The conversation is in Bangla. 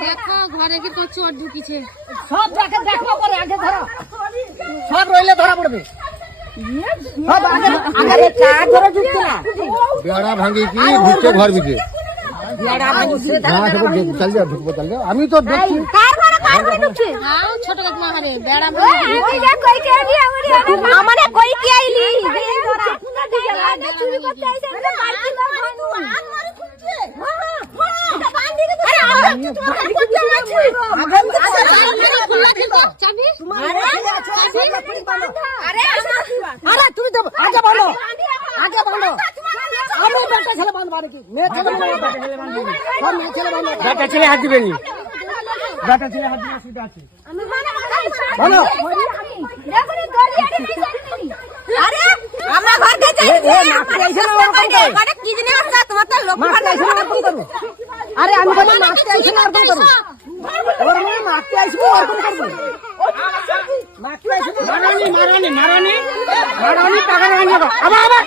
দেখো ঘরে কি তো চোর ঢুকিছে। সব দেখে দেখো পরে আগে ধরো, সব রইলে ধরা পড়বে। সব আগে চা ধরে ঢুকছে না, বেড়া ভাঙি কি ঢুকছে ঘর ভিতরে। আমি তো দেখছি ছোট কাকিমা ঘরে বেড়া বেটা ছেলে হাত দিবেনি, বেটা ছেলে হাত দিবে সেটা আছে। বলো আরে আমি বলি মারতে আইছি না, এরকম করবো ওর মেয়ে মারতে আইসবো, এরকম করবো মারতে আইসবো। মারানি মারানি মারানি মারানি টাকা আবার আবার